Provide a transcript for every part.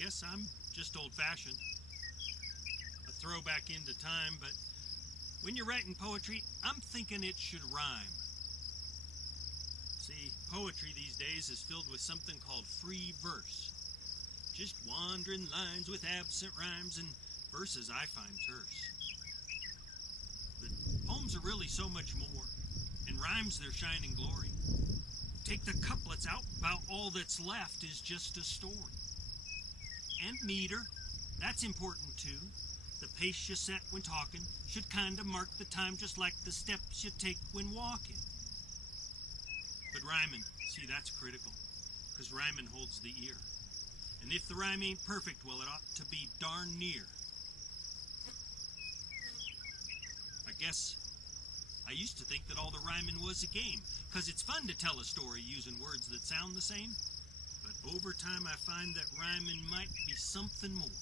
guess I'm just old-fashioned. A throwback into time, but when you're writing poetry, I'm thinking it should rhyme. See, poetry these days is filled with something called free verse. Just wandering lines with absent rhymes and verses I find terse. But poems are really so much more, and rhymes their shining glory. Take the couplets out, about all that's left is just a story. And meter, that's important too. The pace you set when talking should kinda mark the time, just like the steps you take when walking. But rhyming, see, that's critical, 'cause rhyming holds the ear. And if the rhyme ain't perfect, well, it ought to be darn near. I guess I used to think that all the rhyming was a game, 'cause it's fun to tell a story using words that sound the same. But over time I find that rhyming might be something more.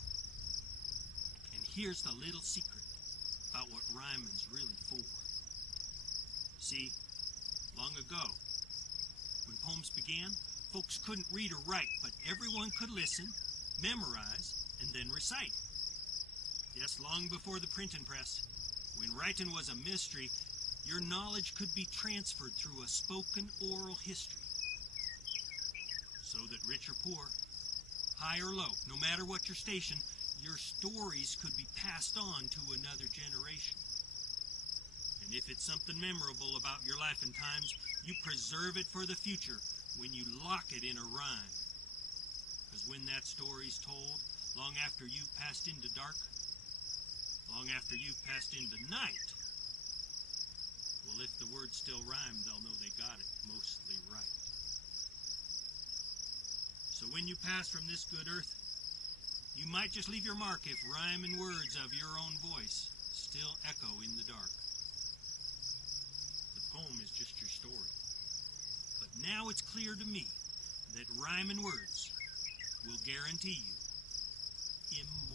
And here's the little secret about what rhyming's really for. See, long ago, when poems began, folks couldn't read or write, but everyone could listen, memorize, and then recite. Yes, long before the printing press, when writing was a mystery, your knowledge could be transferred through a spoken oral history. So that rich or poor, high or low, no matter what your station, your stories could be passed on to another generation. And if it's something memorable about your life and times, you preserve it for the future when you lock it in a rhyme. 'Cause when that story's told, long after you've passed into dark, long after you've passed into night, well, if the words still rhyme, they'll know they got it mostly right. So when you pass from this good earth, you might just leave your mark if rhyming words of your own voice still echo in the dark. The poem is just your story. But now it's clear to me that rhyming words will guarantee you immortality.